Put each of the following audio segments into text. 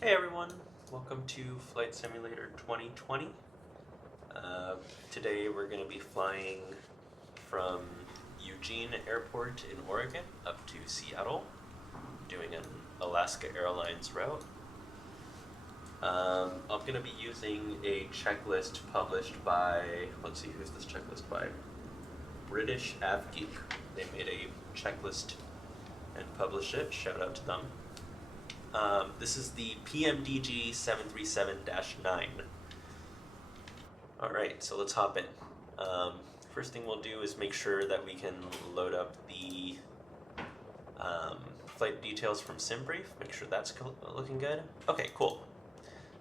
Hey everyone, welcome to Flight Simulator 2020. Today we're going to be flying from Eugene Airport in Oregon up to Seattle, doing an Alaska Airlines route. I'm going to be using a checklist published by, let's see, who's this checklist by? British AvGeek. They made a checklist and published it, shout out to them. This is the PMDG 737-9. Alright, so let's hop in. First thing we'll do is make sure that we can load up the flight details from SimBrief, make sure that's looking good. Okay, cool.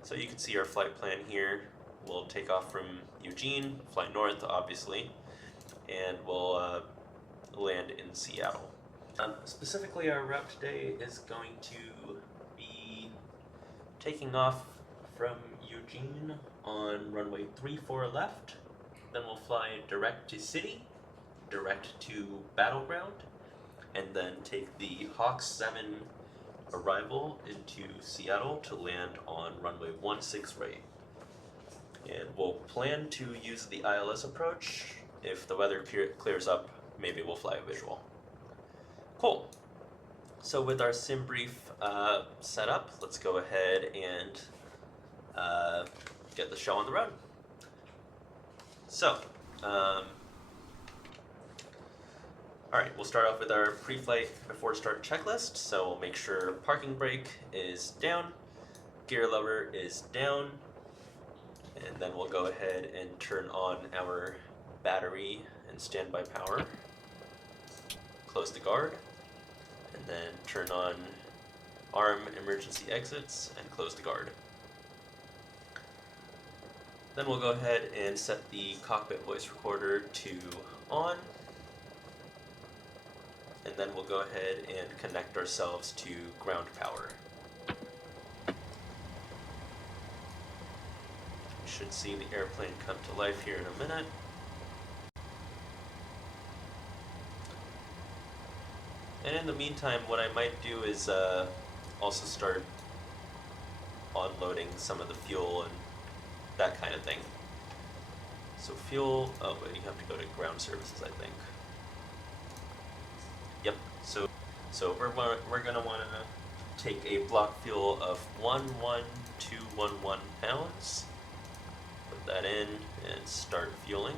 So you can see our flight plan here. We'll take off from Eugene, fly north obviously, and we'll land in Seattle. Specifically, our route today is going to be taking off from Eugene on runway 34 left, then we'll fly direct to city, direct to battleground, and then take the Hawk 7 arrival into Seattle to land on runway 16 right. And we'll plan to use the ILS approach. If the weather clears up, maybe we'll fly a visual. Cool. So with our SimBrief set up, let's go ahead and get the show on the road. So, alright, we'll start off with our pre-flight before start checklist. So we'll make sure parking brake is down, gear lever is down, and then we'll go ahead and turn on our battery and standby power. Close the guard, and then turn on arm emergency exits and close the guard. Then we'll go ahead and set the cockpit voice recorder to on, and then we'll go ahead and connect ourselves to ground power. We should see the airplane come to life here in a minute. And in the meantime, what I might do is also start unloading some of the fuel and that kind of thing. So fuel, oh wait, you have to go to ground services, I think. Yep, so we're gonna wanna take a block fuel of 11211 pounds, put that in and start fueling.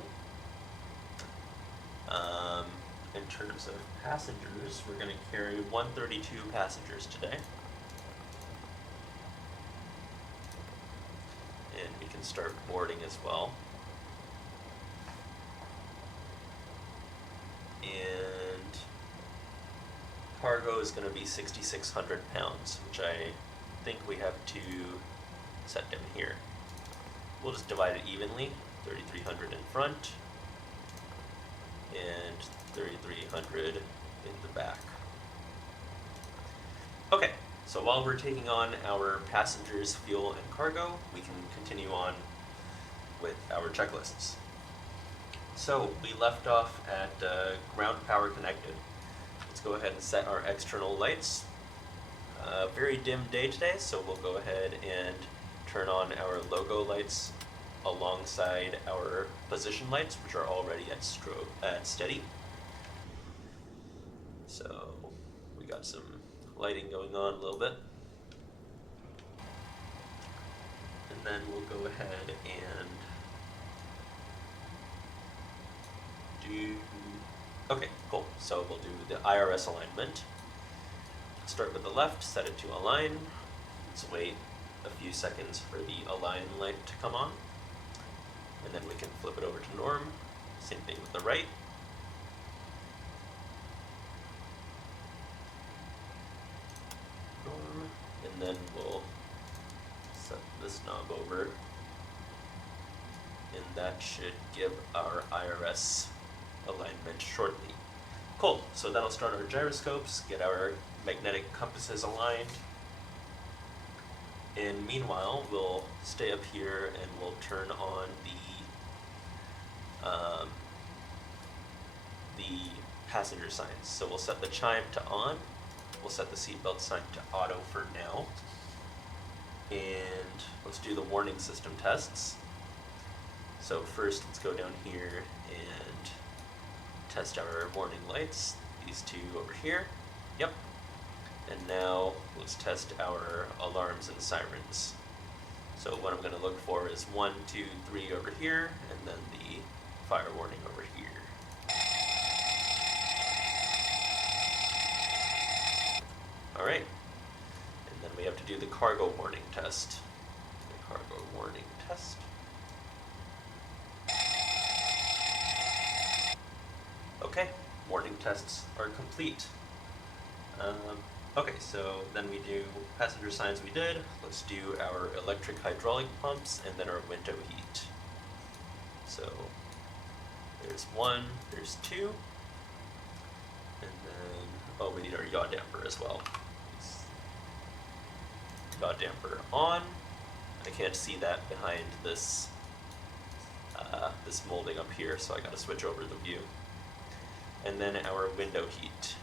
In terms of passengers, we're going to carry 132 passengers today. And we can start boarding as well. And cargo is going to be 6,600 pounds, which I think we have to set down here. We'll just divide it evenly, 3,300 in front, and 3,300 in the back. Okay, so while we're taking on our passengers, fuel, and cargo, we can continue on with our checklists. So we left off at ground power connected. Let's go ahead and set our external lights. Very dim day today, so we'll go ahead and turn on our logo lights alongside our position lights, which are already at steady. So we got some lighting going on a little bit. And then we'll go ahead and do, okay, cool. So we'll do the IRS alignment. Start with the left, set it to align. Let's wait a few seconds for the align light to come on. And then we can flip it over to norm. Same thing with the right. Norm. And then we'll set this knob over. And that should give our IRS alignment shortly. Cool, so that'll start our gyroscopes, get our magnetic compasses aligned. And meanwhile, we'll stay up here and we'll turn on the passenger signs. So we'll set the chime to on, we'll set the seatbelt sign to auto for now. And let's do the warning system tests. So first, let's go down here and test our warning lights. These two over here. Yep. And now let's test our alarms and sirens. So what I'm going to look for is 1, 2, 3 over here, and then the fire warning over here. Alright. And then we have to do the cargo warning test. The cargo warning test. Okay, warning tests are complete. Okay, so then we do passenger signs we did. Let's do our electric hydraulic pumps and then our window heat. So there's 1, there's 2, and then, oh, we need our yaw damper as well. Yaw damper on. I can't see that behind this this molding up here, so I gotta switch over the view. And then our window heat.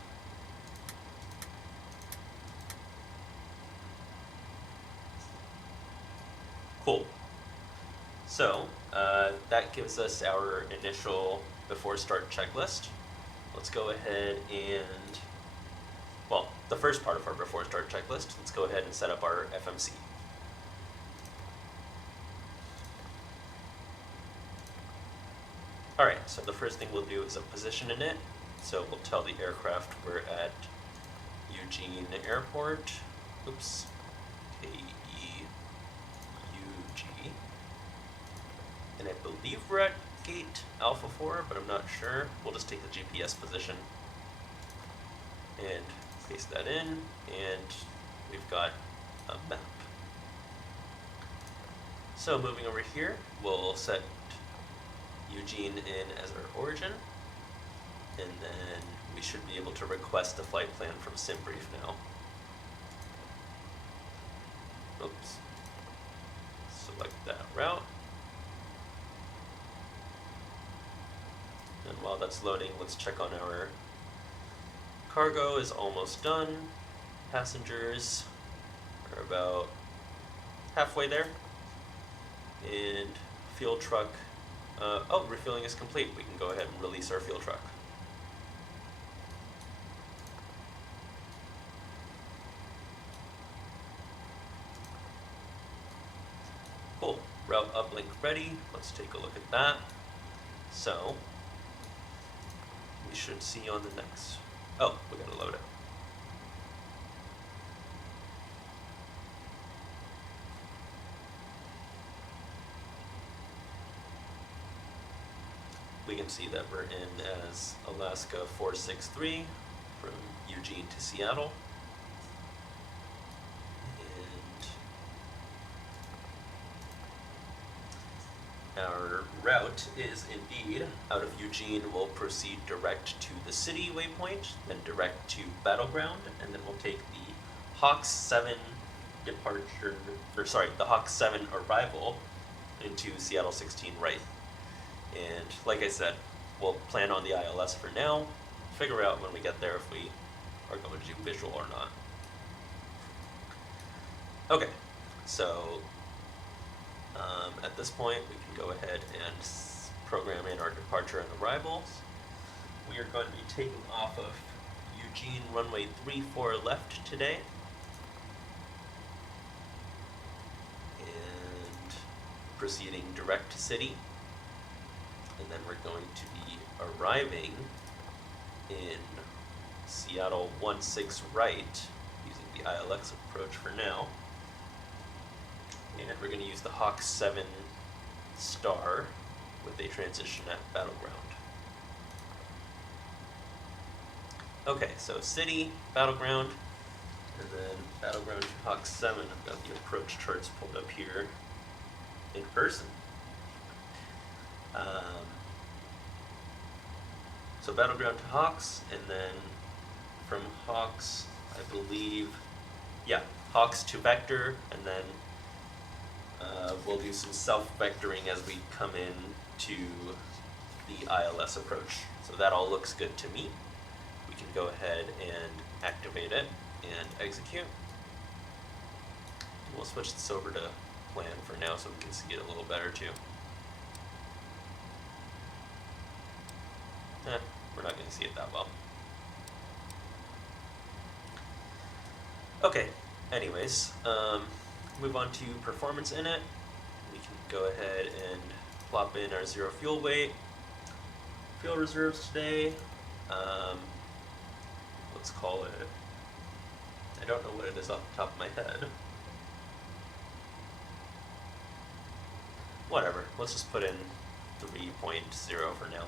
Cool. So that gives us our initial before start checklist. Let's go ahead and, well, the first part of our before start checklist, let's go ahead and set up our FMC. Alright, so the first thing we'll do is a position in it. So we'll tell the aircraft we're at Eugene Airport. Oops. K-E-U-G. And I believe we're at gate Alpha 4, but I'm not sure. We'll just take the GPS position and paste that in, and we've got a map. So moving over here, we'll set Eugene in as our origin, and then we should be able to request a flight plan from SimBrief now. Oops. Select that route. And while that's loading, let's check on our cargo is almost done. Passengers are about halfway there. And fuel truck, oh, refueling is complete. We can go ahead and release our fuel truck. Cool, route uplink ready. Let's take a look at that. So, we should see on the next, oh, we gotta load it. We can see that we're in as Alaska 463 from Eugene to Seattle. And our route is indeed out of Eugene. We'll proceed direct to the city waypoint, then direct to Battleground, and then we'll take the Hawks 7 departure, or sorry, the Hawks 7 arrival into Seattle 16 right. And like I said, we'll plan on the ILS for now, figure out when we get there if we are going to do visual or not. Okay, so at this point we can go ahead and program in our departure and arrivals. We are going to be taking off of Eugene runway 34 left today. And proceeding direct to city. And then we're going to be arriving in Seattle 16 right, using the ILX approach for now. And we're going to use the Hawk 7 star with a transition at Battleground. Okay, so city, Battleground, and then Battleground to Hawk 7. I've got the approach charts pulled up here in person. So Battleground to Hawks, and then from Hawks, I believe, yeah, Hawks to Vector, and then we'll do some self-vectoring as we come in to the ILS approach. So that all looks good to me. We can go ahead and activate it and execute. We'll switch this over to plan for now so we can see it a little better too. We're not going to see it that well. Okay, anyways, move on to performance in it. We can go ahead and plop in our zero fuel weight. Fuel reserves today, let's call it, I don't know what it is off the top of my head. Whatever, let's just put in 3.0 for now.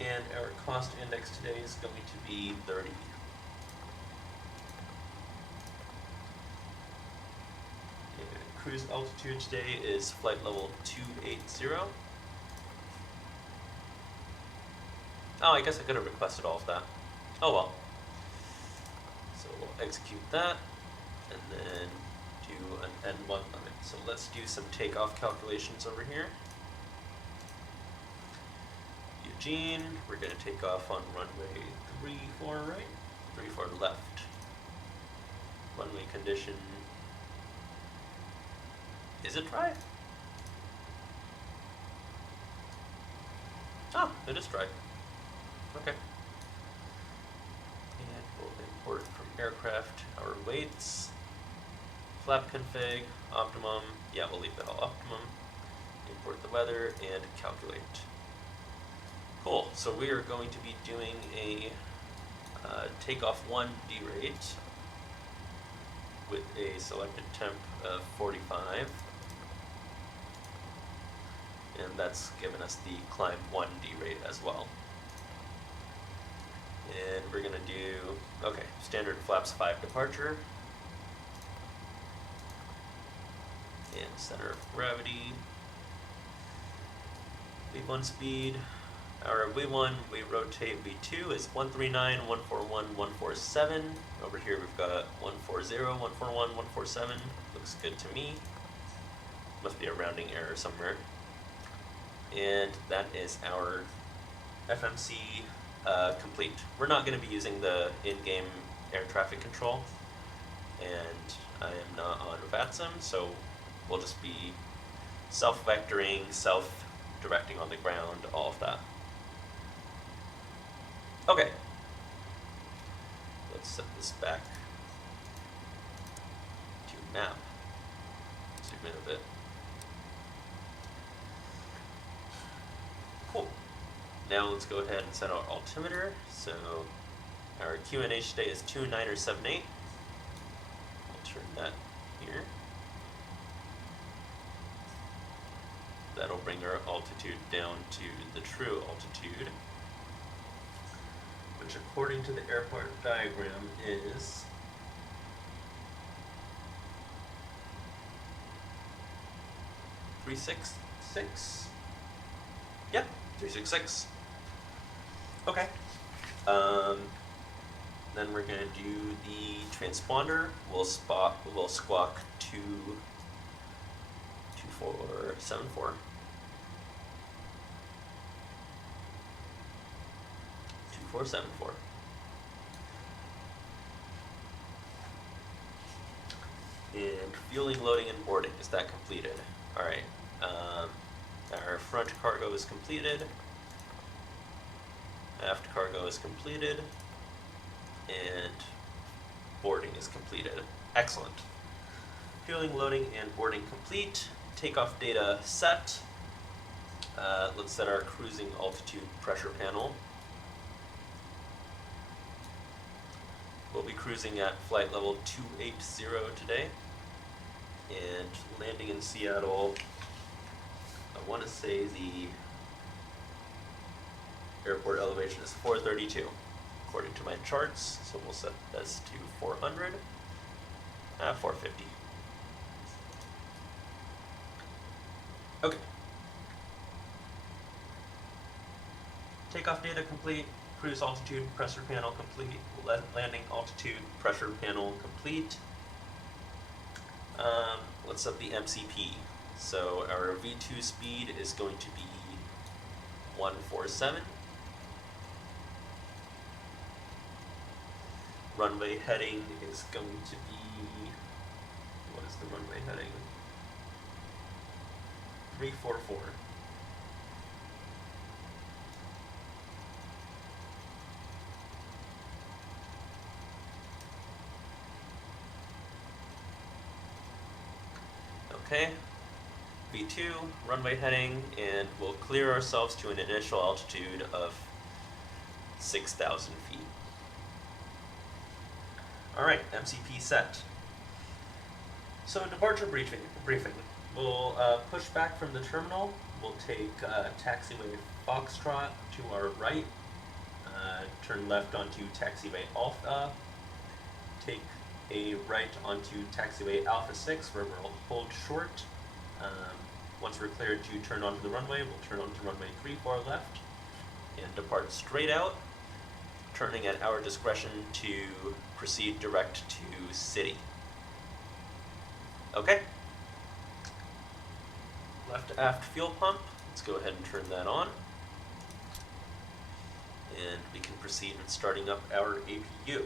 And our cost index today is going to be 30. And cruise altitude today is flight level 280. Oh, I guess I could have requested all of that. Oh well. So we'll execute that, and then do an N1 limit. So let's do some takeoff calculations over here. Eugene, we're going to take off on runway 34 right, 34 left. Runway condition, is it dry? Oh, it is dry. Okay. And we'll import from aircraft our weights, flap config, optimum, yeah, we'll leave that all optimum, import the weather, and calculate. Cool, so we are going to be doing a takeoff 1 derate with a selected temp of 45, and that's given us the climb 1 derate as well. And we're going to do, okay, standard flaps 5 departure, and center of gravity, V1 speed. Our V1, we rotate V2 is 139, 141, 147. Over here we've got 140, 141, 147. Looks good to me. Must be a rounding error somewhere. And that is our FMC complete. We're not going to be using the in-game air traffic control, and I am not on VATSIM, so we'll just be self-vectoring, self-directing on the ground, all of that. Okay, let's set this back to map. Zoom in a bit. Cool. Now let's go ahead and set our altimeter. So our QNH today is 2978. I'll turn that here. That'll bring our altitude down to the true altitude, which according to the airport diagram is 366. Yeah, 366. Okay. Then we're gonna do the transponder. We'll squawk 2474. 2474. And fueling, loading, and boarding, is that completed? Alright, our front cargo is completed, aft cargo is completed, and boarding is completed. Excellent. Fueling, loading, and boarding complete. Takeoff data set. Let's set our cruising altitude pressure panel. We'll be cruising at flight level 280 today, and landing in Seattle. I want to say the airport elevation is 432, according to my charts, so we'll set this to 400, 450. Okay. Takeoff data complete. Cruise altitude pressure panel complete. Landing altitude pressure panel complete. Let's set the MCP. So our V2 speed is going to be 147. Runway heading is going to be runway heading 344. Okay, V2, runway heading, and we'll clear ourselves to an initial altitude of 6,000 feet. Alright, MCP set. So departure briefing. We'll push back from the terminal. We'll take taxiway Foxtrot to our right, turn left onto taxiway Alpha, take a right onto taxiway Alpha 6 where we'll hold short. Once we're cleared to turn onto the runway, we'll turn onto runway 34 left and depart straight out, turning at our discretion to proceed direct to city. Okay. Left aft fuel pump, let's go ahead and turn that on. And we can proceed with starting up our APU.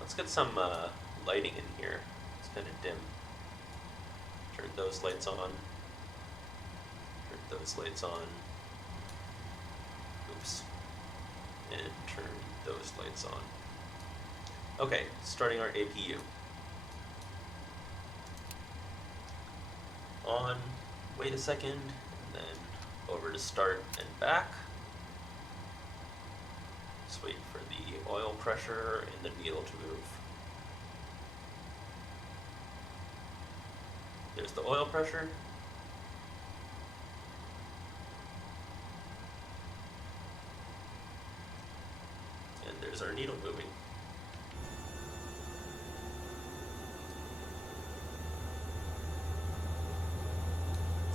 Let's get some lighting in here. It's kind of dim. Turn those lights on. Turn those lights on. Oops. And turn those lights on. Okay, starting our APU. On, wait a second, and then over to start and back. Let's wait for the oil pressure and the needle to move. There's the oil pressure. And there's our needle moving.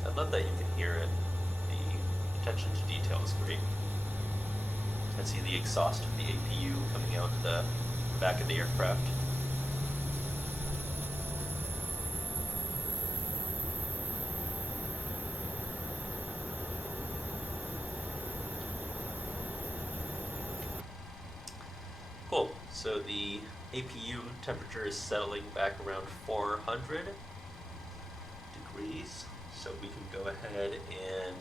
I love that you can hear it. The attention to detail is great. I see the exhaust of the APU coming out the back of the aircraft. Cool. So the APU temperature is settling back around 400 degrees. So we can go ahead and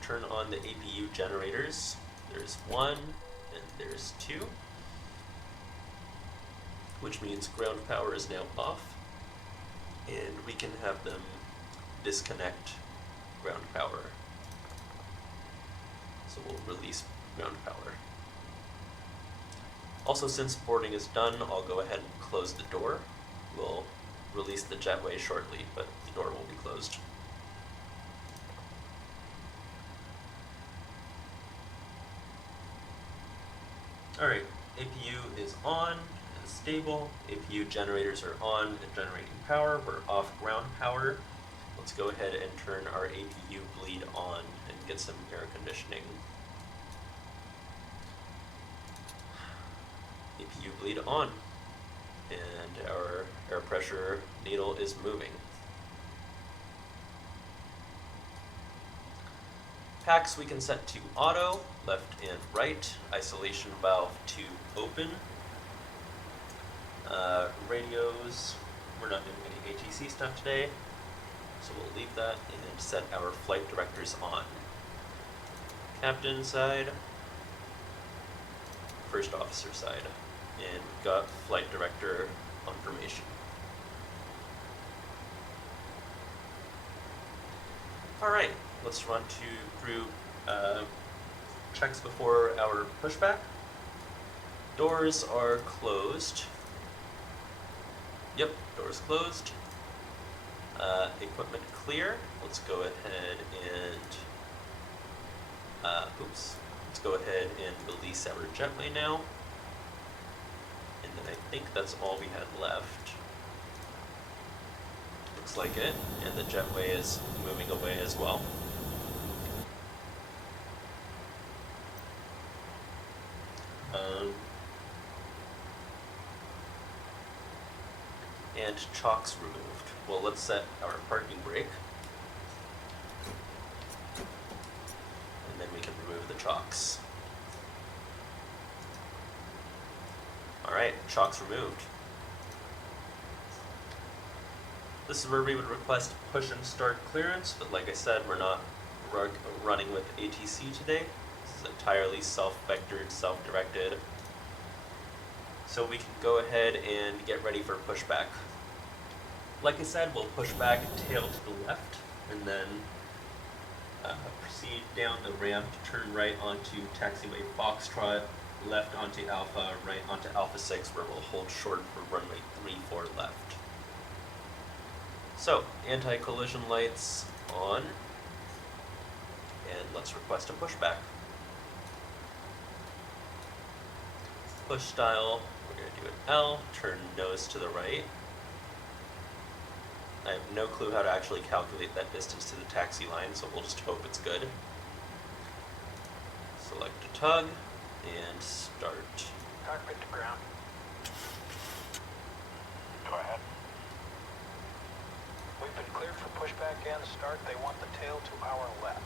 turn on the APU generators. There's one and there's two, which means ground power is now off, and we can have them disconnect ground power. So we'll release ground power. Also, since boarding is done, I'll go ahead and close the door. We'll release the jetway shortly, but the door will be closed. Alright, APU is on and stable. APU generators are on and generating power. We're off ground power. Let's go ahead and turn our APU bleed on and get some air conditioning. APU bleed on, and our air pressure needle is moving. Packs we can set to auto, left and right, isolation valve to open. Radios, we're not doing any ATC stuff today, so we'll leave that and set our flight directors on. Captain side, first officer side, and we've got flight director confirmation. Alright, let's run through checks before our pushback. Doors are closed. Yep, doors closed. Equipment clear. Let's go ahead and let's go ahead and release our jetway now. And then I think that's all we had left. Looks like it, and the jetway is moving away as well. And chocks removed. Well, let's set our parking brake. And then we can remove the chocks. Alright, shocks removed. This is where we would request push and start clearance, but like I said, we're not running with ATC today. This is entirely self-vectored, self-directed. So we can go ahead and get ready for pushback. Like I said, we'll push back tail to the left, and then proceed down the ramp to turn right onto taxiway Foxtrot, left onto Alpha, right onto Alpha 6, where we'll hold short for runway 34 left. So, anti-collision lights on, and let's request a pushback. Push style, we're going to do an L, turn nose to the right. I have no clue how to actually calculate that distance to the taxi line, so we'll just hope it's good. Select a tug, and start. Cockpit to ground. Go ahead. We've been cleared for pushback and start. They want the tail to our left.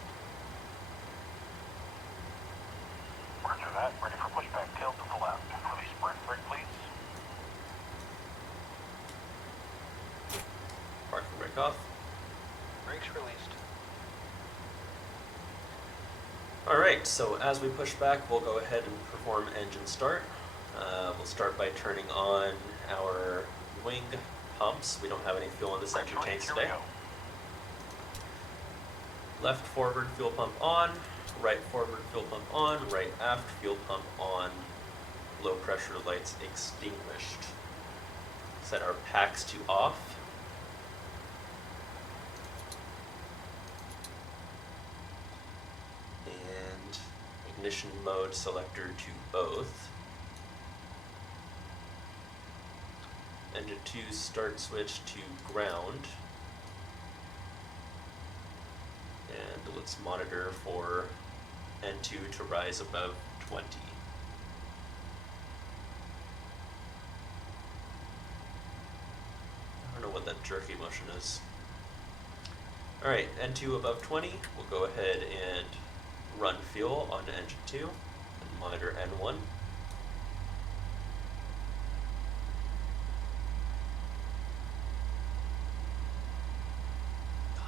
Roger that. Ready for pushback. Tail to the left. Release brake brake, please. Park and brake off. Brakes released. Alright, so as we push back, we'll go ahead and perform engine start. We'll start by turning on our wing pumps. We don't have any fuel in this engine tank today. Left forward fuel pump on, right forward fuel pump on, right aft fuel pump on, low pressure lights extinguished. Set our packs to off. And ignition mode selector to both. Engine 2 start switch to ground. And let's monitor for N2 to rise above 20. I don't know what that jerky motion is. Alright, N2 above 20, we'll go ahead and run fuel onto engine 2 and monitor N1.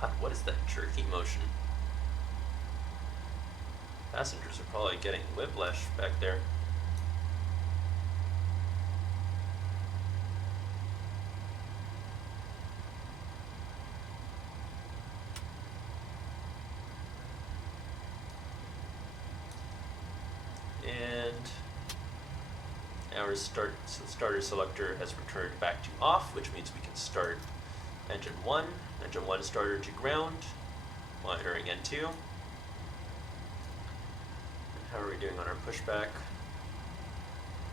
God, what is that jerky motion? Passengers are probably getting whiplash back there. And our starter selector has returned back to off, which means we can start engine 1. Engine 1 starter to ground, monitoring N2. And how are we doing on our pushback?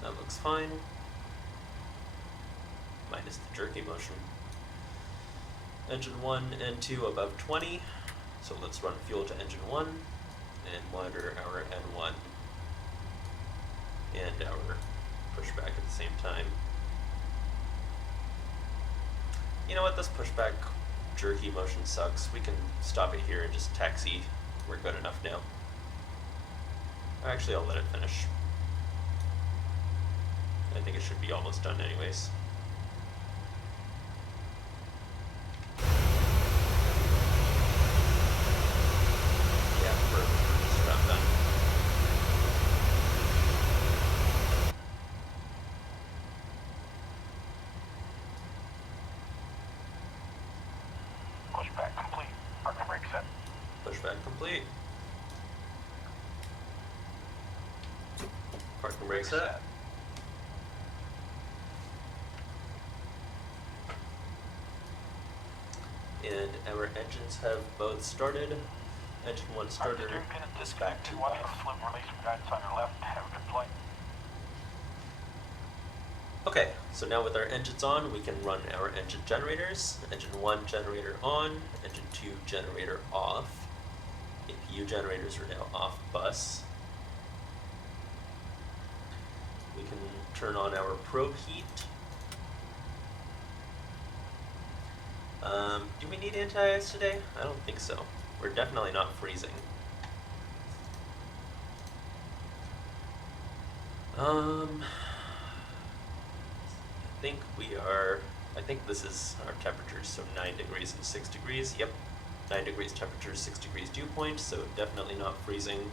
That looks fine. Minus the jerky motion. Engine 1 and 2 above 20. So let's run fuel to engine 1 and monitor our N1 and our pushback at the same time. You know what, this pushback jerky motion sucks. We can stop it here and just taxi. We're good enough now. Actually, I'll let it finish. I think it should be almost done anyways. Yeah, we're just about done. Pushback complete. Parking brake set. Pushback complete. Parking brake set. And our engines have both started. Engine 1 starter is back to off. Release from guidance on your left. Have a good flight. Okay, so now with our engines on, we can run our engine generators. Engine 1 generator on, engine 2 generator off. APU generators are now off bus. We can turn on our probe heat. Do we need anti-ice today? I don't think so. We're definitely not freezing. I think this is our temperatures, so 9 degrees and 6 degrees. Yep, 9 degrees temperature, 6 degrees dew point, so definitely not freezing.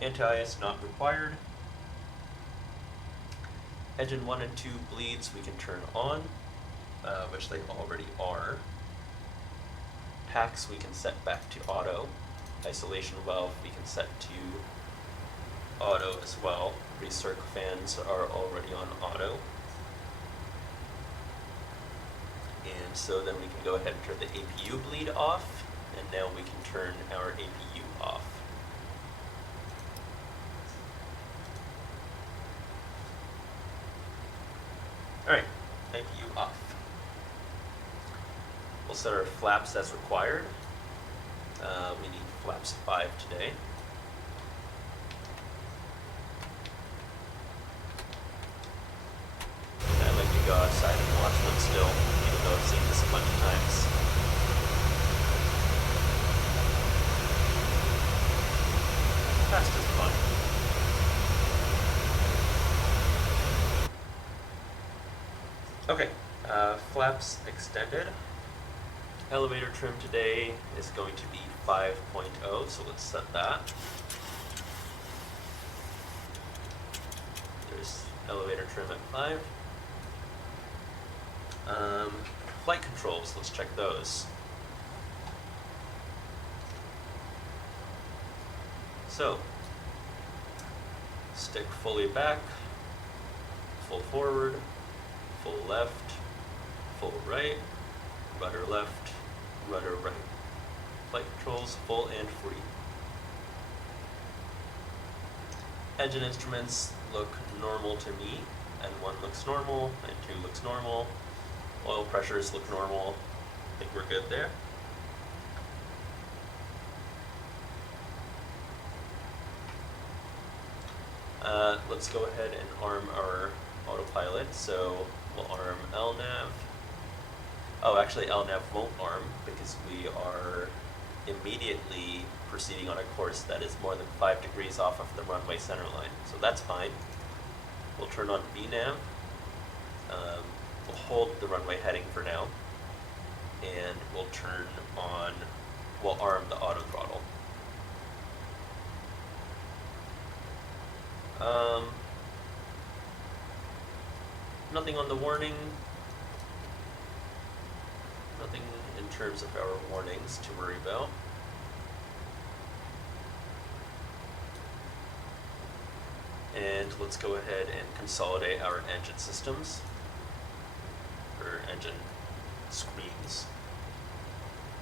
Anti-ice not required. Engine 1 and 2 bleeds we can turn on, which they already are. Packs we can set back to auto. Isolation valve we can set to auto as well. Recirc fans are already on auto. And so then we can go ahead and turn the APU bleed off, and now we can turn our APU off. Alright, APU off. We'll set our flaps as required. We need flaps 5 today. I like to go outside and watch them still, even though I've seen this a bunch of times. Fast is fun. Okay, flaps extended. Elevator trim today is going to be 5.0, so let's set that. There's elevator trim at 5. Flight controls, let's check those. So, stick fully back, full forward, full left, full right, rudder left, rudder right. Flight controls, full and free. Engine instruments look normal to me, and 1 looks normal, and 2 looks normal. Oil pressures look normal. I think we're good there. Let's go ahead and arm our autopilot. So we'll arm LNAV. Oh, actually LNAV won't arm because we are immediately proceeding on a course that is more than 5 degrees off of the runway center line. So that's fine. We'll turn on VNAV. We'll hold the runway heading for now. And we'll arm the auto throttle. Nothing on the warning. Nothing in terms of our warnings to worry about. And let's go ahead and consolidate our engine systems, or engine screens.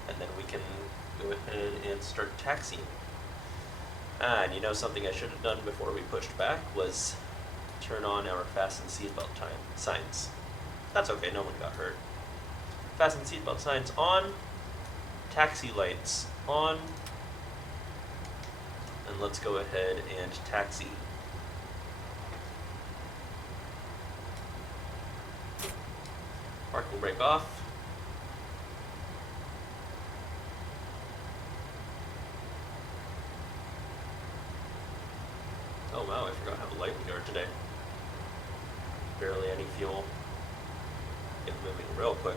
And then we can go ahead and start taxiing. And you know, something I should have done before we pushed back was turn on our fasten seatbelt signs. That's okay, no one got hurt. Fasten seatbelt signs on, taxi lights on, and let's go ahead and taxi. Park will break off. Oh wow, I forgot how light we are today. Barely any fuel. Get moving real quick.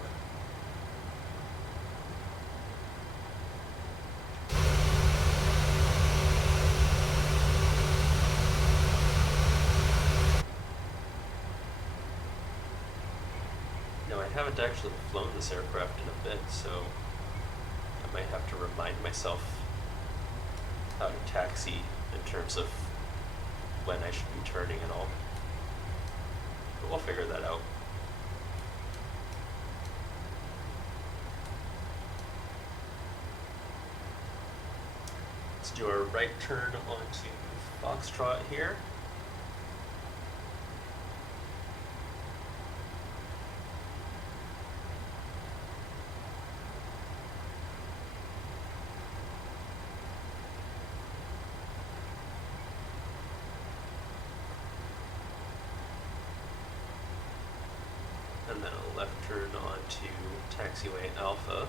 Now I haven't actually flown this aircraft in a bit, so I might have to remind myself how to taxi in terms of when I should be turning and all. But we'll figure that out. Let's do our right turn onto Foxtrot here. And then a left turn onto taxiway Alpha.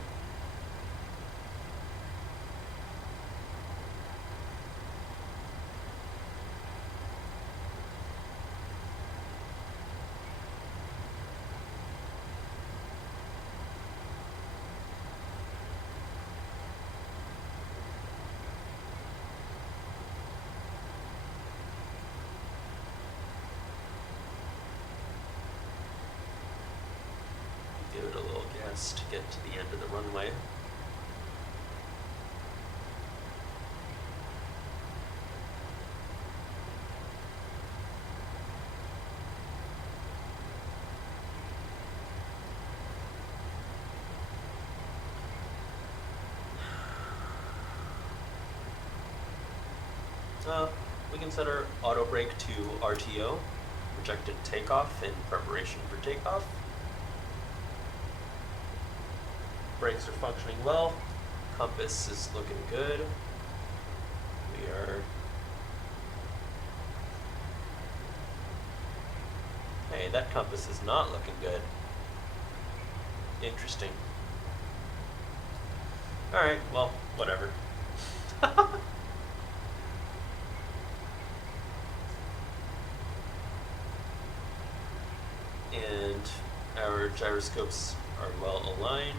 MSFS to get to the end of the runway. We can set our auto brake to RTO, projected takeoff in preparation for takeoff. Brakes are functioning well. Compass is looking good. We are... Hey, that compass is not looking good. Interesting. Alright, well, whatever. And our gyroscopes are well aligned.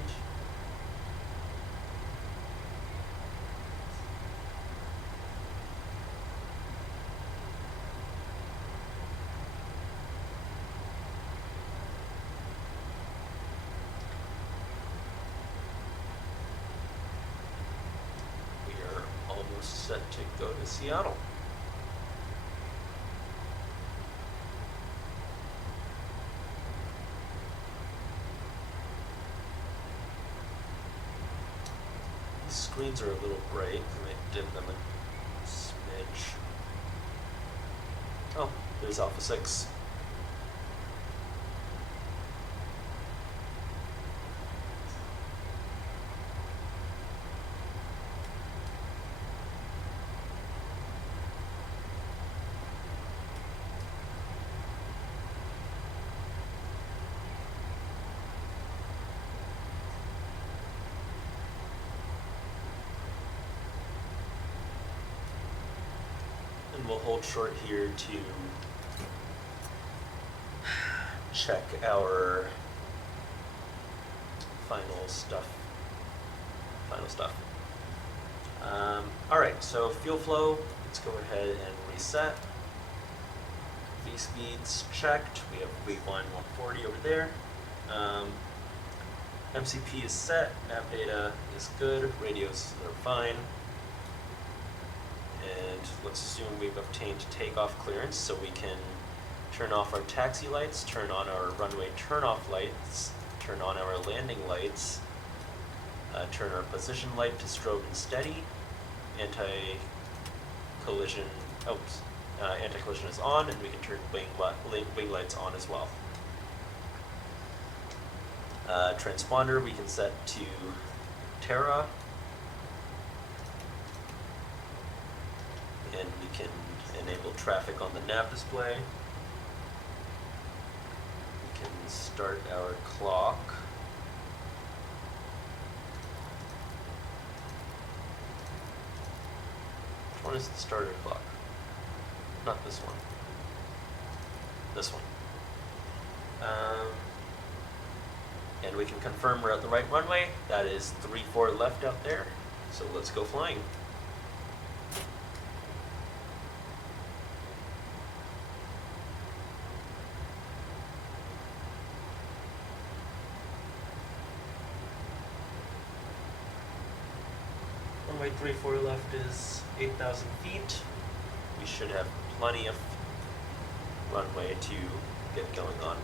We are almost set to go to Seattle. Screens are a little bright. I might dim them a smidge. Oh, there's Alpha 6. We'll hold short here to check our final stuff. Alright, so fuel flow, let's go ahead and reset. V-speeds checked, we have V1 140 over there. MCP is set, nav data is good, radios are fine. And let's assume we've obtained takeoff clearance so we can turn off our taxi lights, turn on our runway turn-off lights, turn on our landing lights, turn our position light to strobe and steady, anti-collision is on, and we can turn wing lights on as well. Transponder we can set to Terra, and we can enable traffic on the nav display. We can start our clock. Which one is the starter clock? Not this one. This one. And we can confirm we're at the right runway. That is 3-4 left out there. So let's go flying. Runway 34 left is 8,000 feet. We should have plenty of runway to get going on.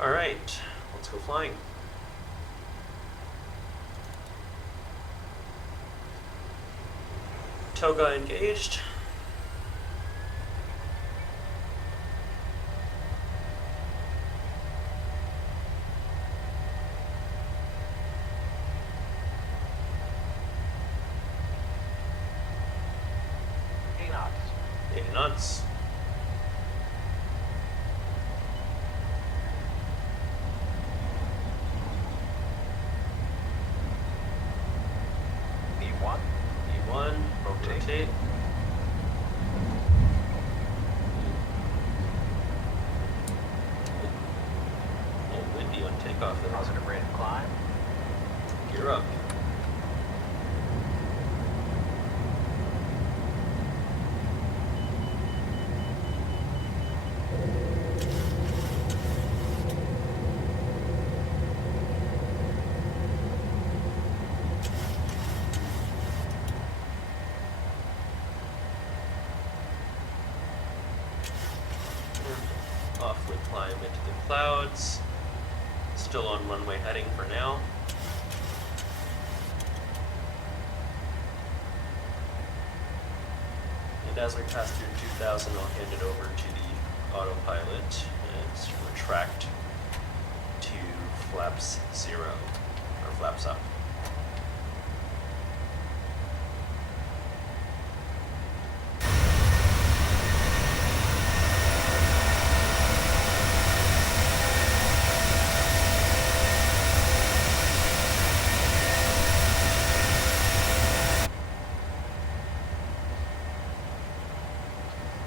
Alright, let's go flying. Toga engaged. knots. E1. E1, rotate. A little windy on takeoff there. Positive rate of climb. Gear up. Offward climb into the clouds. Still on runway heading for now. And as we pass through 2000, I'll hand it over to the autopilot and retract to flaps 0, or flaps up.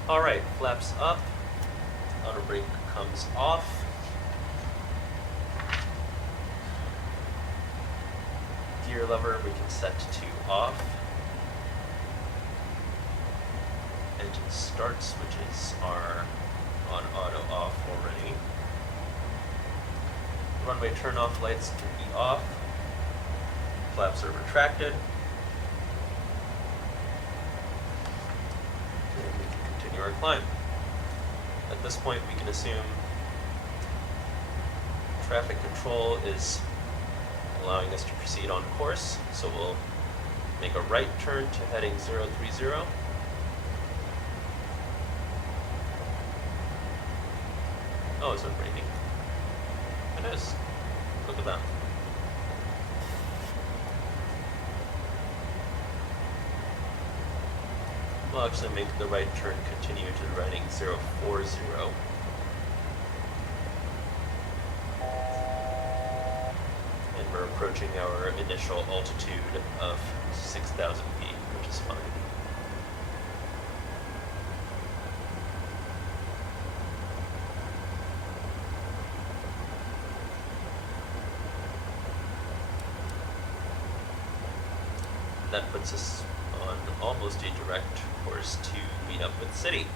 Alright, flaps up, auto brake comes off. Gear lever we can set to off. Engine start switches are on auto off already. Runway turn off lights can be off. Flaps are retracted. Our climb. At this point we can assume traffic control is allowing us to proceed on course, so we'll make a right turn to heading 030. Oh, is it raining? It is. Look at that. We'll actually make the right turn continue to heading 040. And we're approaching our initial altitude of 6,000 feet, which is fine. That puts us on almost a direct course to meet up with City.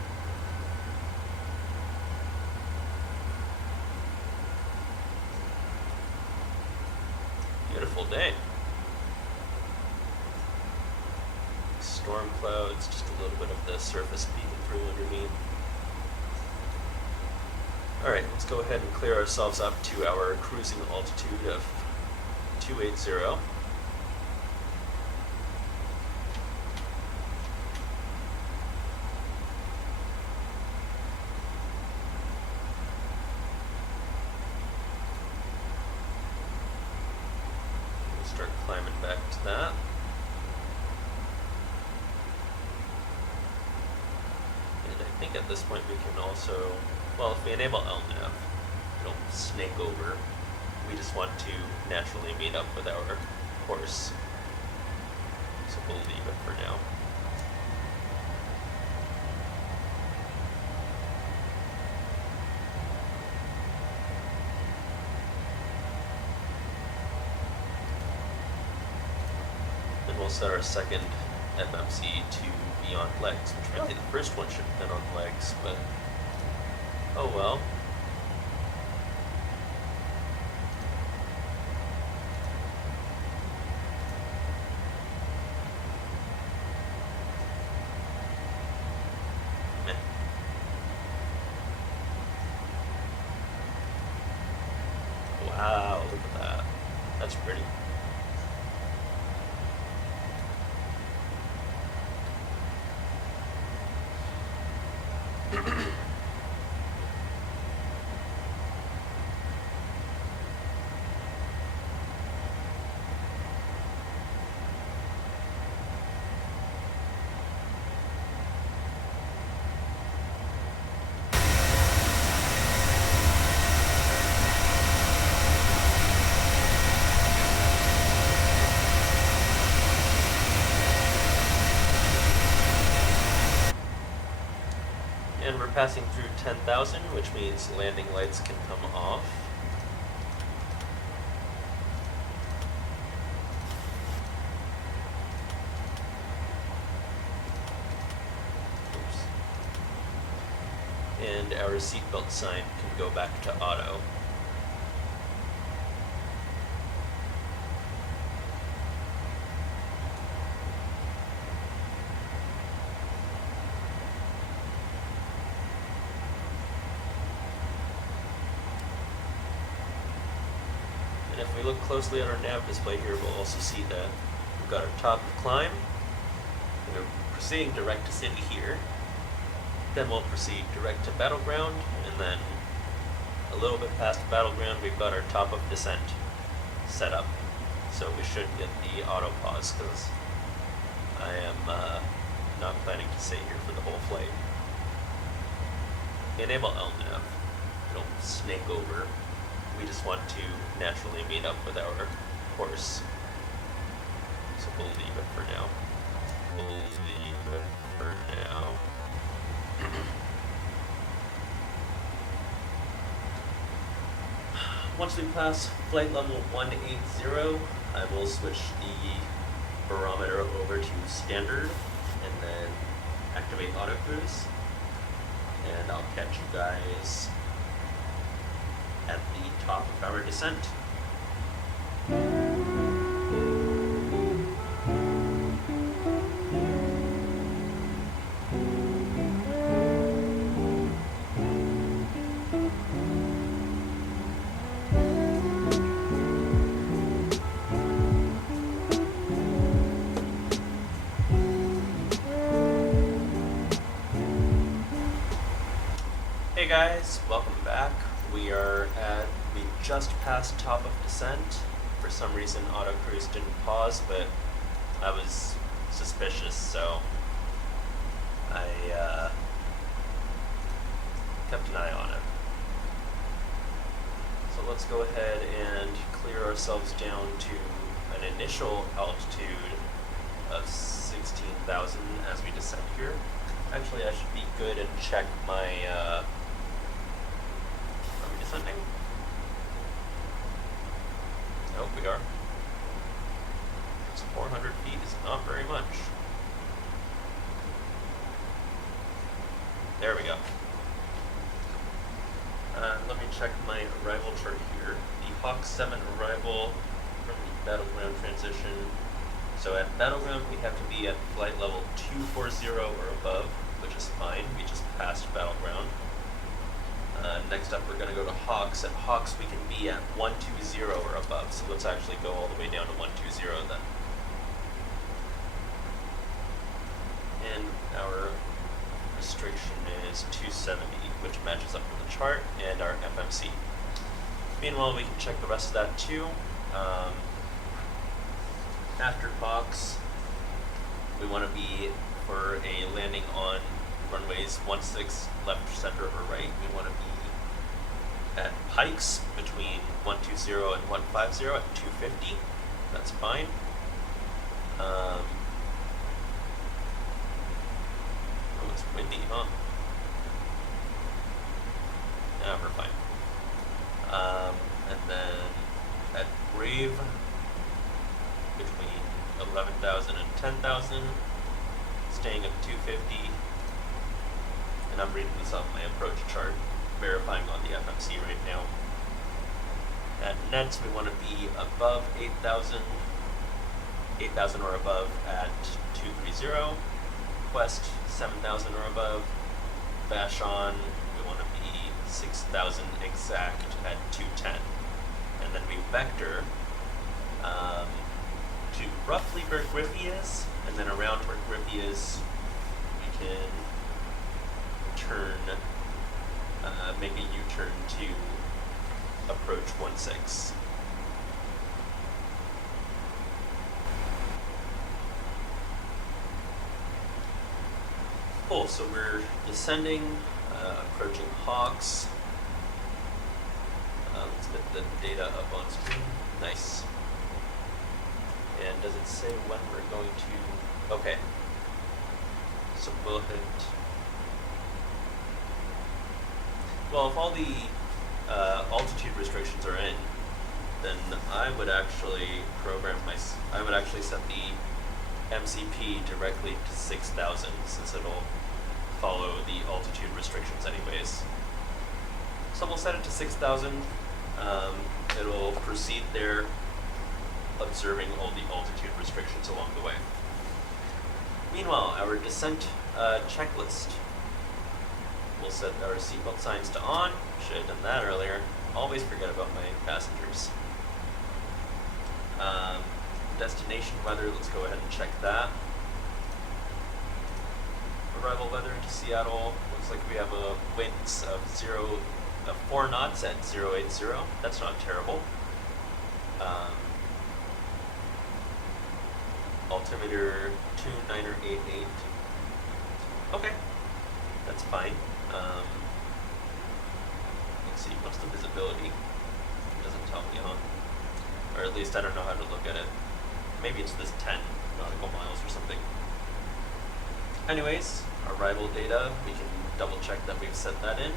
Beautiful day. Storm clouds, just a little bit of the surface peeking through underneath. Alright, let's go ahead and clear ourselves up to our cruising altitude of 280. Start climbing back to that. And I think at this point we can also, well, if we enable LNAV, it'll snake over. We just want to naturally meet up with our course. So we'll leave it for now. We'll set our second FMC to be on legs, which really the first one should have been on legs, but oh well. Meh. Wow, look at that. That's pretty. we're passing through 10,000, which means landing lights can come off. And our seatbelt sign can go back to auto. And if we look closely at our nav display here, we'll also see that we've got our top climb. We're proceeding direct to city here. Then we'll proceed direct to Battleground, and then a little bit past Battleground, we've got our top of descent set up. So we should get the auto pause, because I am not planning to stay here for the whole flight. Enable LNAV. It'll snake over. We just want to naturally meet up with our course. So we'll leave it for now. We'll leave it for now. Once we pass flight level 180, I will switch the barometer over to standard and then activate auto cruise. And I'll catch you guys at the top of our descent. Hey guys, welcome back. We just passed top of descent. For some reason auto cruise didn't pause, but I was suspicious, so I kept an eye on it. So let's go ahead and clear ourselves down to an initial altitude of 16,000 as we descend here. Actually, I should be good and check my, are we descending? Nope, we are. So 400 feet is not very much. There we go. Let me check my arrival chart here. The Hawk 7 arrival from the Battleground transition. So at Battleground, we have to be at flight level 240 or above, which is fine. We just passed Battleground. Next up, we're going to go to Hawks. At Hawks, we can be at 120 or above. So let's actually go all the way down to 120 then. And our restriction is 270, which matches up with the chart and our FMC. Meanwhile, we can check the rest of that too. After Hawks, we want to be for a landing on runways 16 left, center, or right. We want to be at Pikes between 120 and 150 at 250. That's fine. Oh, it's windy, huh? Yeah, we're fine. And then at Brave between 11,000 and 10,000, staying at 250. And I'm reading this off my approach chart, verifying on the FMC right now. At Nets, we want to be above 8,000 or above at 230. Quest, 7,000 or above. Vashon, we want to be 6,000 exact at 210. And then we vector to roughly where Griffey is, and then around where Griffey is, we can turn, make a U-turn to approach 16. Cool, so we're descending, approaching Hawks. Let's get the data up on screen. Nice. And does it say when we're going to... Okay. So we'll hit Well, if all the altitude restrictions are in, then I would actually I would actually set the MCP directly to 6,000 since it'll follow the altitude restrictions anyways. So we'll set it to 6,000. It'll proceed there, observing all the altitude restrictions along the way. Meanwhile, our descent checklist. We'll set our seatbelt signs to on. Should have done that earlier. Always forget about my passengers. Destination weather, let's go ahead and check that. Arrival weather to Seattle. Looks like we have a winds of 4 knots at 080. That's not terrible. Altimeter 2988. Okay, that's fine. Let's see, what's the visibility? It doesn't tell me, huh? Or at least I don't know how to look at it. Maybe it's this 10 nautical miles or something. Anyways, arrival data, we can double check that we've set that in.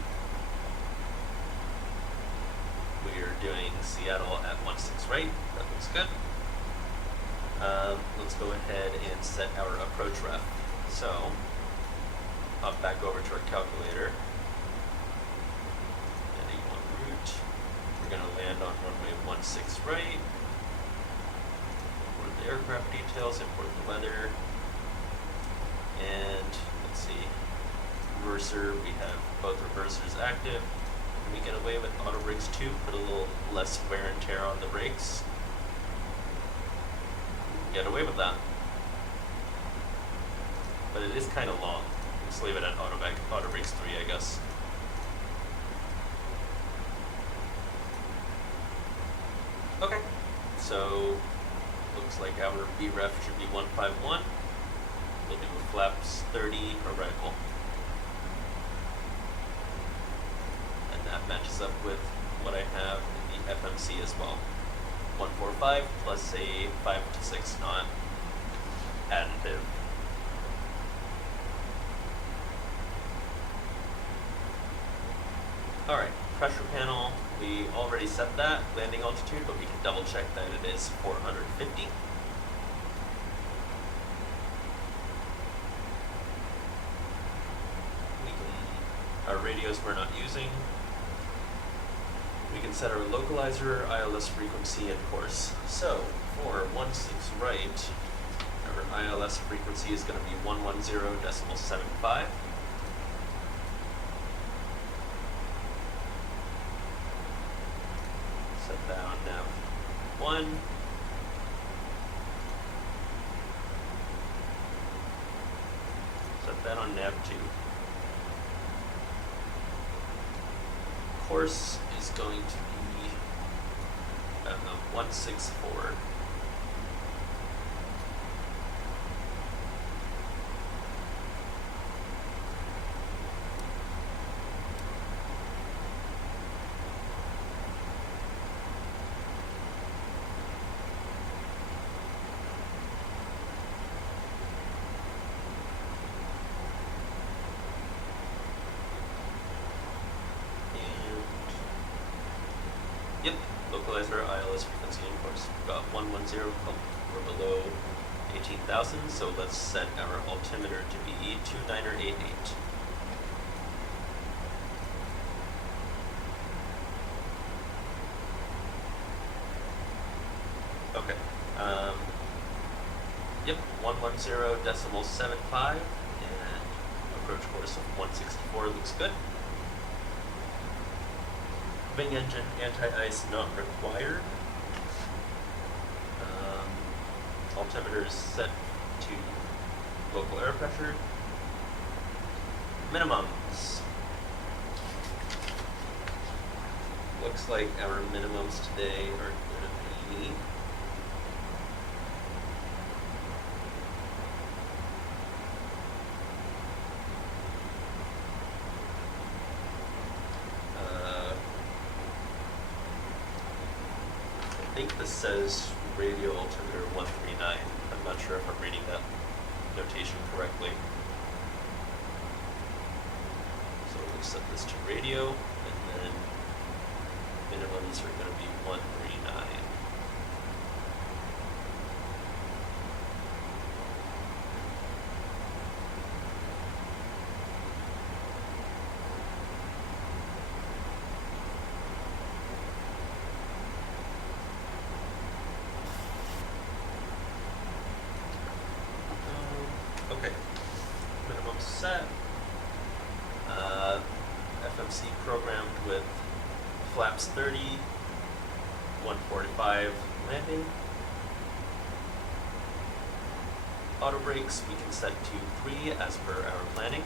We are doing Seattle at 16 right, that looks good. Let's go ahead and set our approach ref. So, hop back over to our calculator. Heading en route. We're going to land on runway 16 right. Import the aircraft details, import the weather. And let's see, reverser, we have both reversers active. Can we get away with auto brakes too? Put a little less wear and tear on the brakes. Get away with that. But it is kind of long. Let's leave it at auto brakes 3, I guess. Okay, so looks like our VREF should be 151. We'll do a flaps 30 arrival. And that matches up with what I have in the FMC as well. 145 plus a 5 to 6 knot additive. Alright, pressure panel, we already set that, landing altitude, but we can double check that it is 450. Our radios we're not using. We can set our localizer, ILS frequency, and course. So, for 16 right, our ILS frequency is going to be 110.75. Set that on nav 1. Set that on nav 2. Course is going to be 164. Yep, localizer, ILS frequency, and course. We've got 110, we're below 18,000, so let's set our altimeter to be 2988. Okay, yep, 110.75, and approach course of 164 looks good. Wing engine, anti-ice not required. Altimeter is set to local air pressure. Minimums. Looks like our minimums today are going to be I think this says radial altimeter 139. I'm not sure if I'm reading that notation correctly. So it looks set this to radio, and then minimums are going to be 139. Okay, minimum set. FMC programmed with flaps 30, 145 landing. Auto brakes we can set to 3 as per our planning.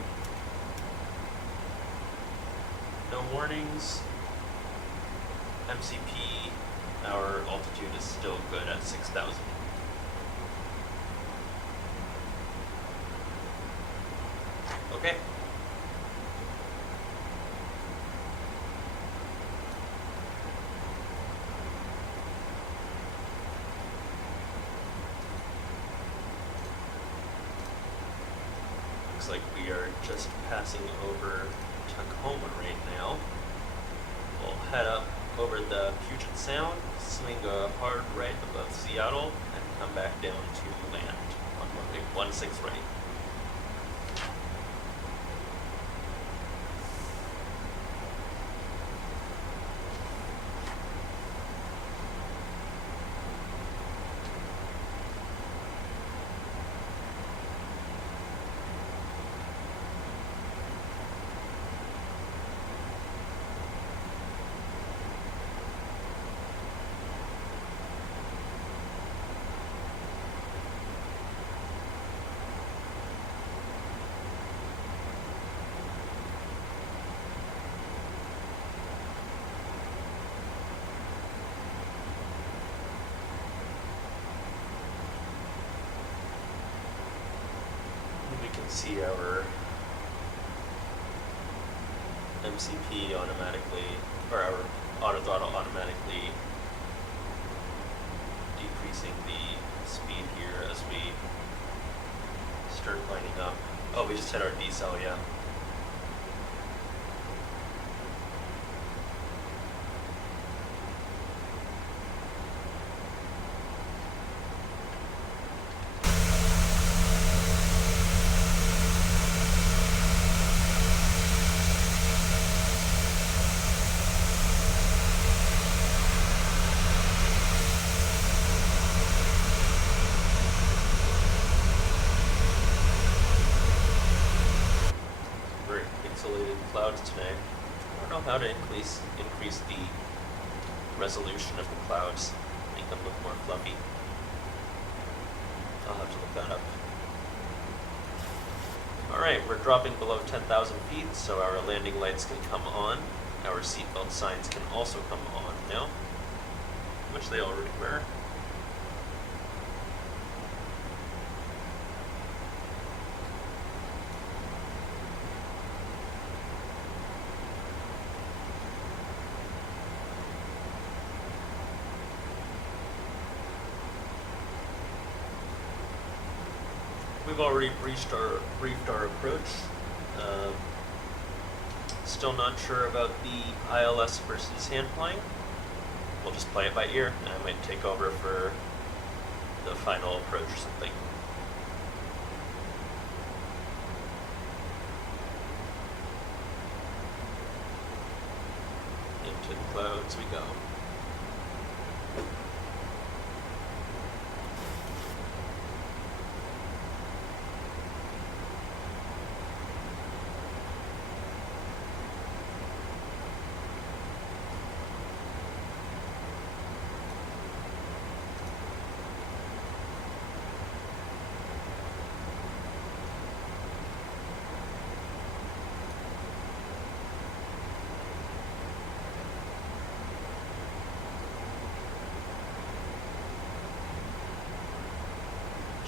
No warnings. MCP, our altitude is still good at 6,000. Okay. Looks like we are just passing over Tacoma right now. We'll head up over the Puget Sound, swing a hard right above Seattle, and come back down to land on runway 16 right. We can see our MCP automatically, or our auto throttle automatically decreasing the speed here as we start lining up. Oh, we just hit our decel, yeah. Clouds today. I don't know how to increase the resolution of the clouds, make them look more fluffy. I'll have to look that up. Alright, we're dropping below 10,000 feet, so our landing lights can come on. Our seatbelt signs can also come on now, which they already were. We've already briefed our approach. Still not sure about the ILS versus hand flying. We'll just play it by ear, and I might take over for the final approach or something. Into the clouds we go.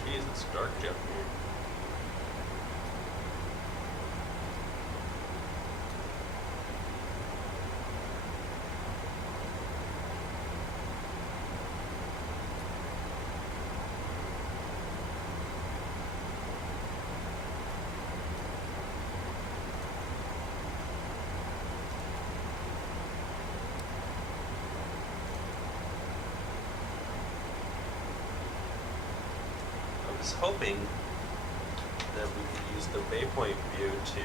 Jeez, it's dark down here. was hoping that we could use the waypoint view to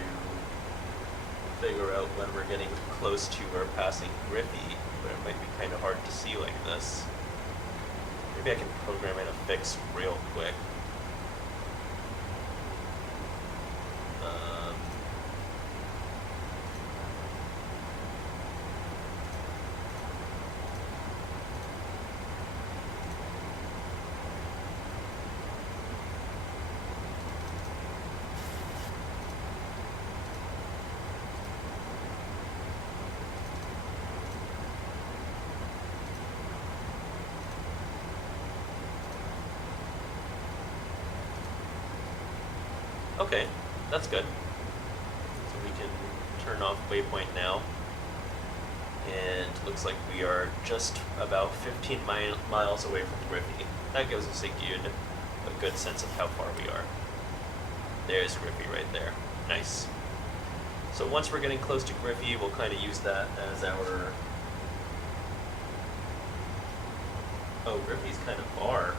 figure out when we're getting close to or passing Griffey, but it might be kind of hard to see like this. Maybe I can program in a fix real quick. Okay, that's good. So we can turn off waypoint now. And looks like we are just about 15 miles away from Griffey. That gives us a good sense of how far we are. There's Griffey right there. Nice. So once we're getting close to Griffey, we'll kind of use that as our... Oh, Griffey's kind of far.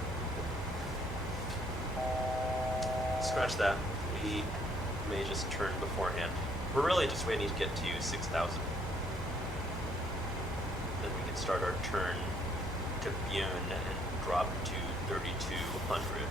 Scratch that. We may just turn beforehand. We're really just waiting to get to 6,000. Then we can start our turn to Bune and drop to 3,200.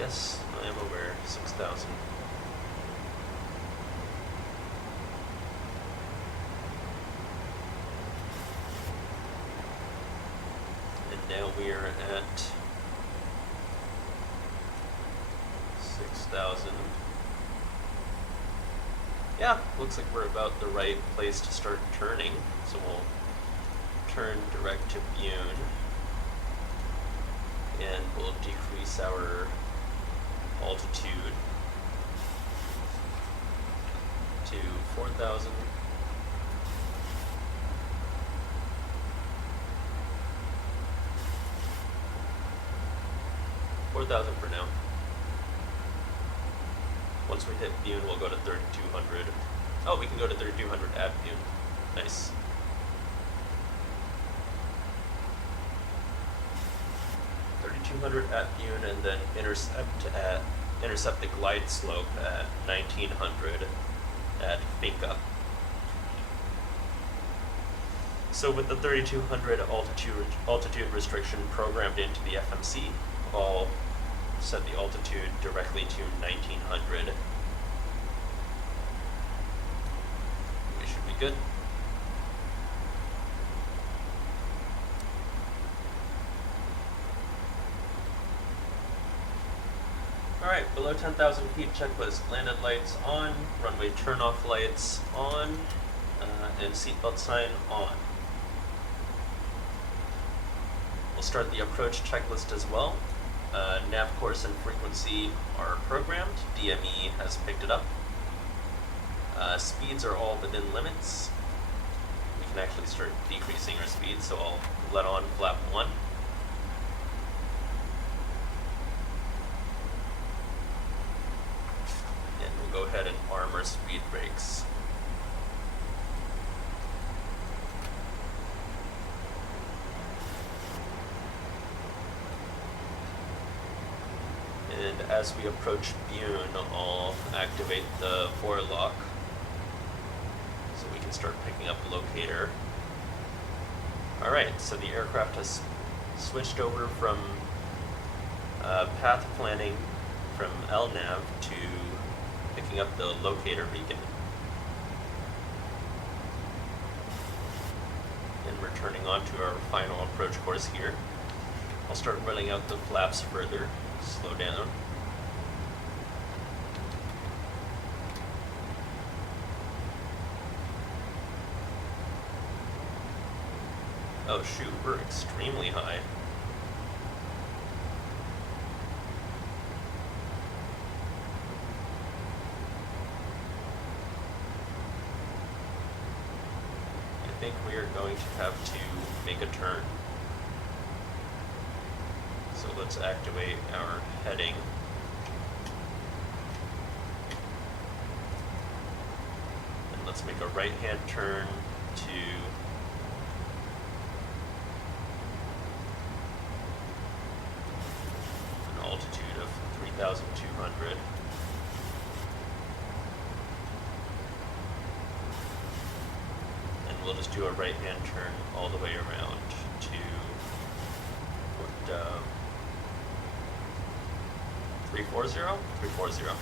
Yes, I am aware. 6,000. And now we are at 6,000. Yeah, looks like we're about the right place to start turning. So we'll turn direct to Bune. And we'll decrease our altitude to 4,000. $4,000 for now. Once we hit Bune, we'll go to 3,200. Oh, we can go to 3,200 at Bune. Nice. At Bune, and then intercept the glide slope at 1,900 at Finca. So with the 3,200 altitude restriction programmed into the FMC, I'll set the altitude directly to 1,900. We should be good. Alright, below 10,000 feet checklist, landed lights on, runway turn-off lights on, and seatbelt sign on. We'll start the approach checklist as well. Nav course and frequency are programmed, DME has picked it up. Speeds are all within limits. We can actually start decreasing our speed, so I'll let on flap 1. Go ahead and arm our speed brakes. And as we approach Bune, I'll activate the forelock so we can start picking up the locator. Alright, so the aircraft has switched over from path planning from LNAV to picking up the locator beacon. And we're turning on to our final approach course here. I'll start running out the flaps further, slow down. Oh shoot, we're extremely high. think we are going to have to make a turn. So let's activate our heading. And let's make a right-hand turn to an altitude of 3,200. And we'll just do a right-hand turn all the way around to what, 340? 340.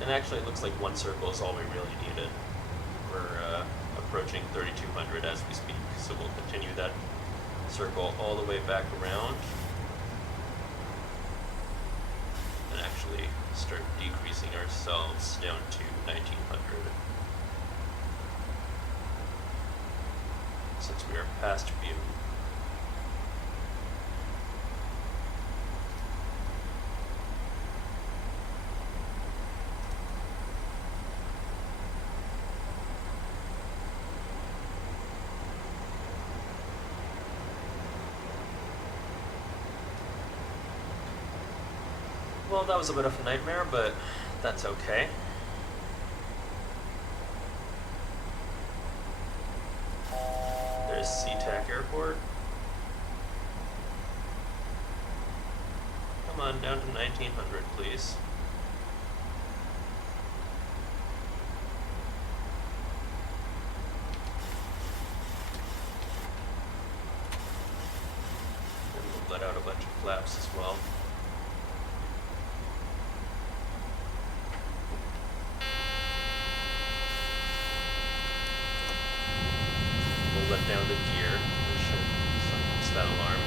And actually it looks like one circle is all we really needed. We're approaching 3,200 as we speak, so we'll continue that circle all the way back around and actually start decreasing ourselves down to 1,900. Since we are past view. Well, that was a bit of a nightmare, but that's okay. There's SeaTac Airport. Come on, down to 1,900, please. And we'll let out a bunch of flaps as well. Let down the gear, which should silence that alarm.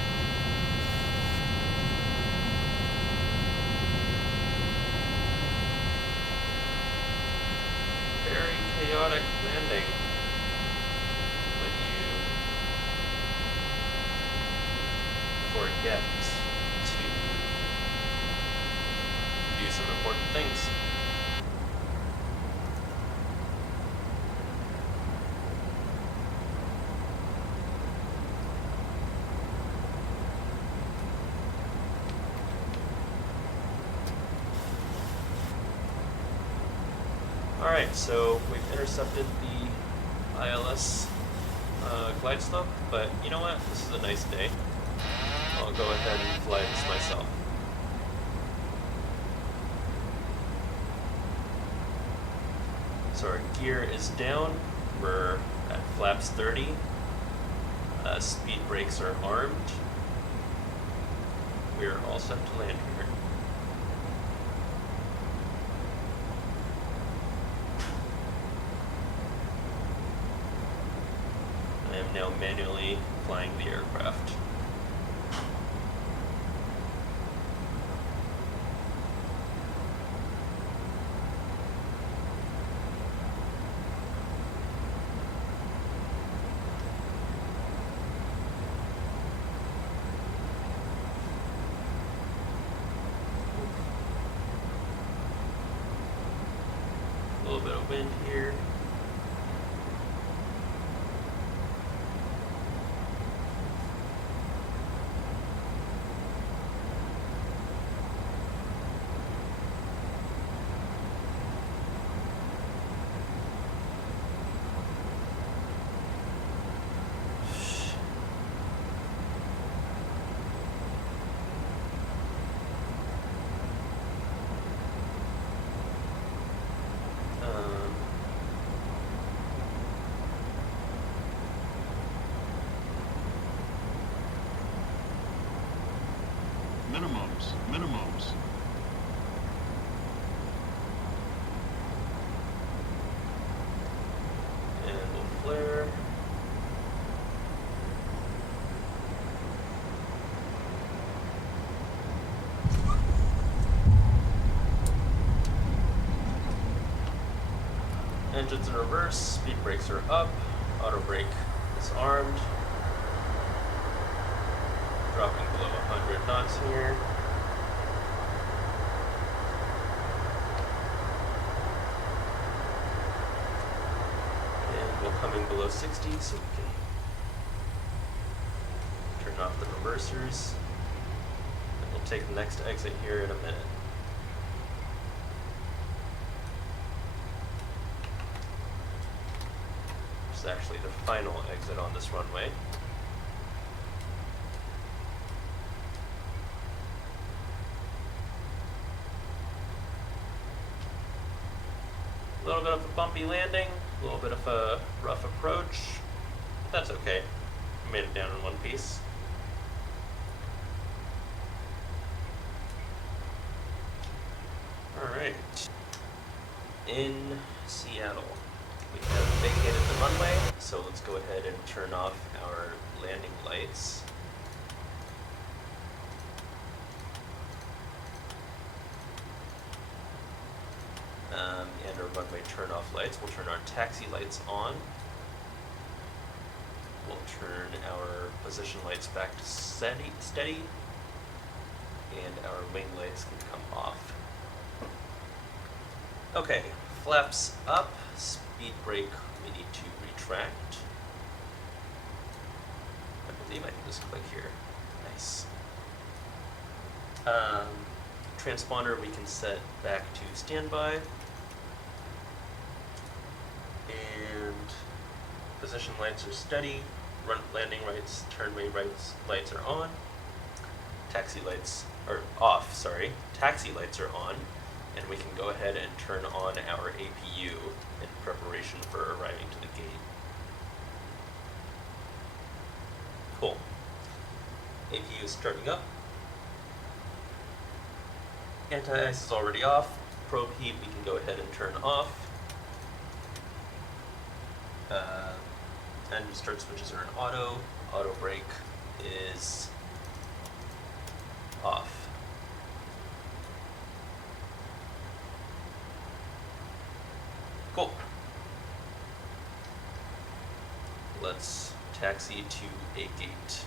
Very chaotic landing when you forget to do some important things. Alright, so we've intercepted the ILS glide slope, but you know what? This is a nice day. I'll go ahead and fly this myself. So our gear is down. We're at flaps 30. Speed brakes are armed. We're all set to land here. I am now manually flying the aircraft. A little bit of wind here. Minimums. And we'll flare. Engines in reverse, speed brakes are up, auto brake is armed. Dropping below 100 knots here. And we're coming below 60, so we can turn off the reversers. And we'll take the next exit here in a minute. This is actually the final exit on this runway. A little bit of a bumpy landing, a little bit of a rough approach. That's okay. We made it down in one piece. Alright. In Seattle, we have vacated the runway, so let's go ahead and turn off our landing lights. And our runway turn-off lights. We'll turn our taxi lights on. We'll turn our position lights back to steady, and our wing lights can come off. Okay, flaps up, speed brake we need to retract. I believe I can just click here. Nice. Transponder we can set back to standby. And position lights are steady, landing lights, turnway lights are on. Taxi lights are off, sorry. Taxi lights are on, and we can go ahead and turn on our APU in preparation for arriving to the gate. Cool. APU is starting up. Anti-ice is already off. Probe heat we can go ahead and turn off. And start switches are in auto. Auto brake is off. Cool. Let's taxi to a gate.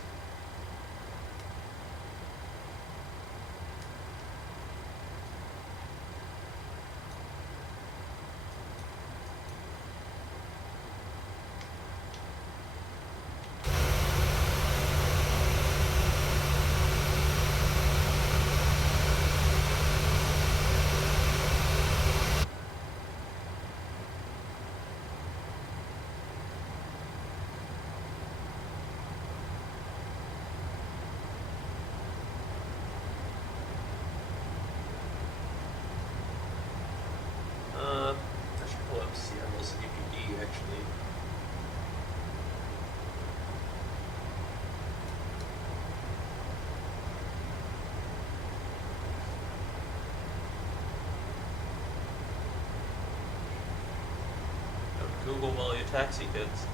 I should pull up Seattle's APD actually. Google while you taxi, kids.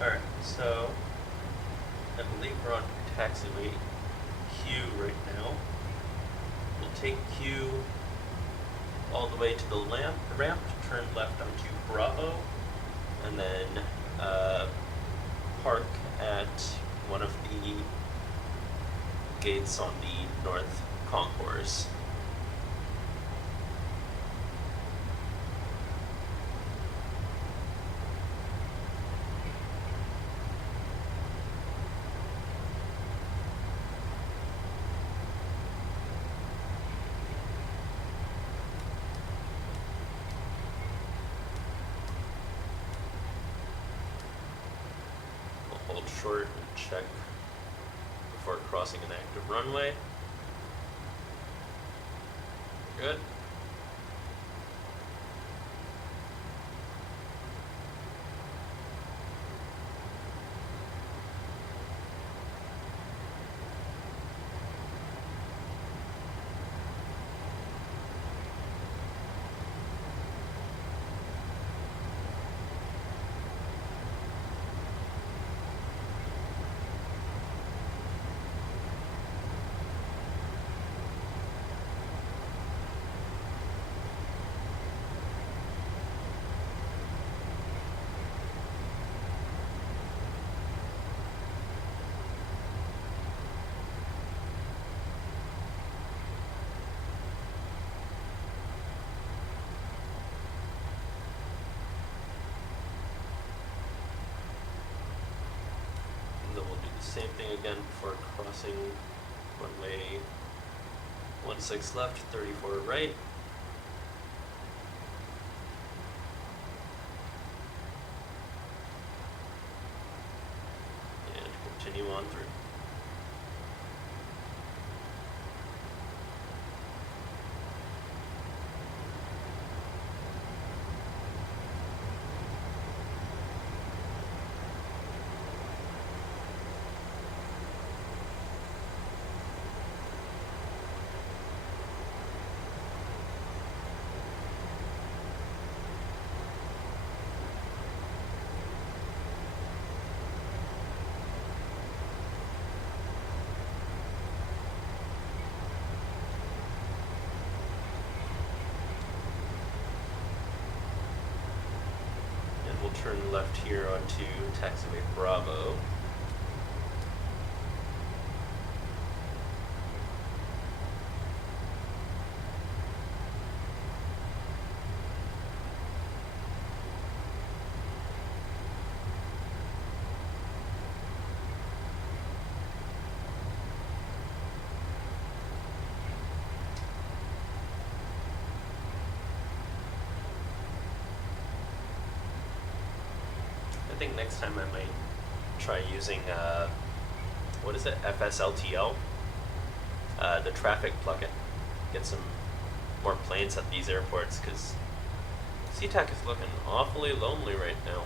Alright, so I believe we're on taxiway Q right now. We'll take Q all the way to the ramp, turn left onto Bravo, and then park at one of the gates on the north concourse. Hold short and check before crossing an active runway. Good. Same thing again before crossing runway 16 left, 34 right. And continue on through. We'll turn left here onto taxiway Bravo. I think next time I might try using, what is it, FSLTL? The traffic plugin. Get some more planes at these airports, because SeaTac is looking awfully lonely right now.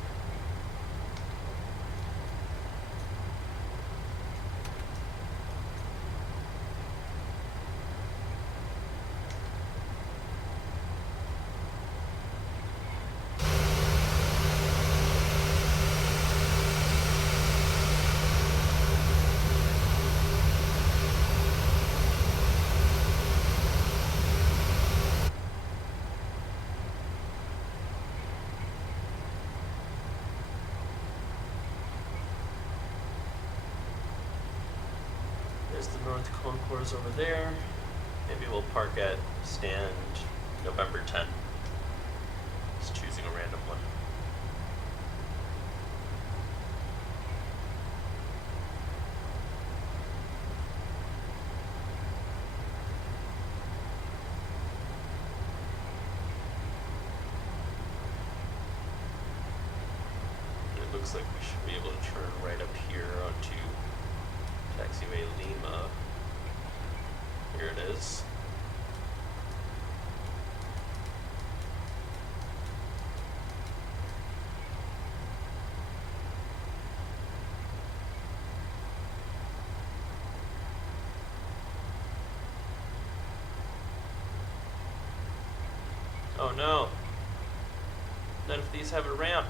There's the North Concourse over there. Maybe we'll park at stand November 10. Just choosing a random one. It looks like we should be able to turn right up here onto taxiway Lima. Here it is. Oh no! None of these have a ramp.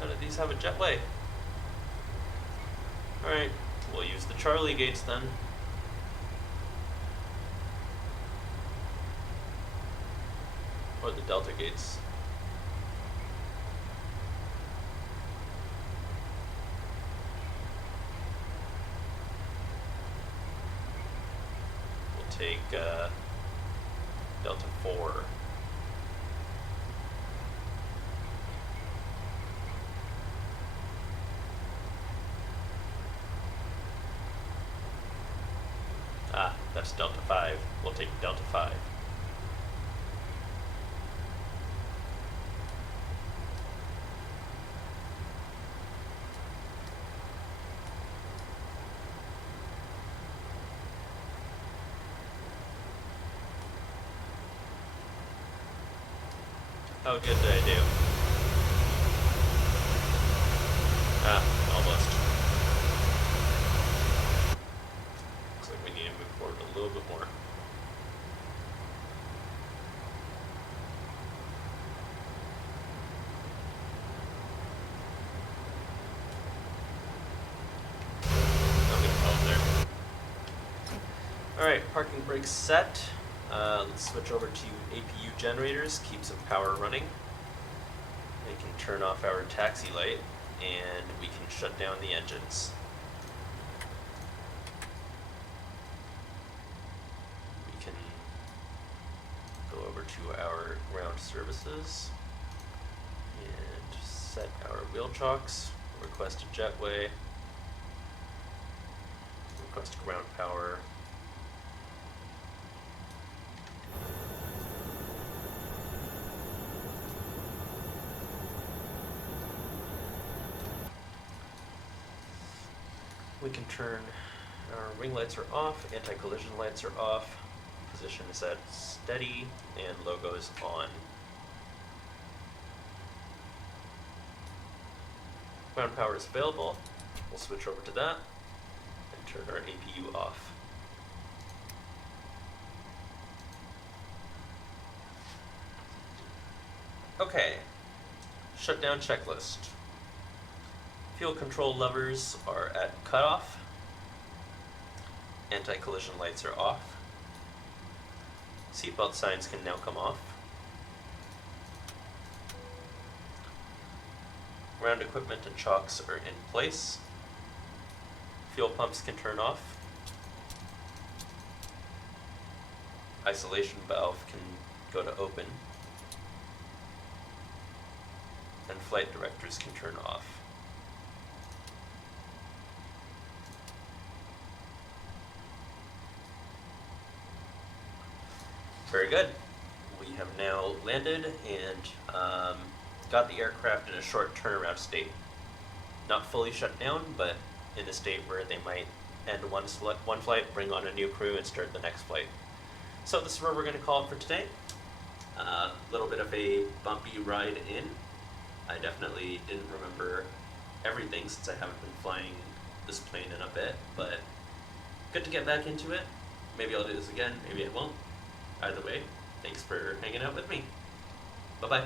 None of these have a jetway. Alright, we'll use the Charlie gates then. Or the Delta gates. We'll take Delta 4. Ah, that's Delta 5. We'll take Delta 5. How good did I do? Ah, almost. Looks like we need to move forward a little bit more. Nothing involved there. Alright, parking brakes set. Let's switch over to APU generators, keep some power running. We can turn off our taxi light, and we can shut down the engines. We can go over to our ground services and set our wheel chocks. Request a jetway. Request ground power. We can turn our wing lights are off, anti-collision lights are off, position is at steady, and logo is on. Ground power is available. We'll switch over to that and turn our APU off. Okay, shutdown checklist. Fuel control levers are at cutoff. Anti-collision lights are off. Seatbelt signs can now come off. Ground equipment and chocks are in place. Fuel pumps can turn off. Isolation valve can go to open. And flight directors can turn off. Very good. We have now landed and got the aircraft in a short turnaround state. Not fully shut down, but in a state where they might end one flight, bring on a new crew, and start the next flight. So this is where we're going to call it for today. A little bit of a bumpy ride in. I definitely didn't remember everything since I haven't been flying this plane in a bit, but good to get back into it. Maybe I'll do this again, maybe I won't. Either way, thanks for hanging out with me. Bye-bye.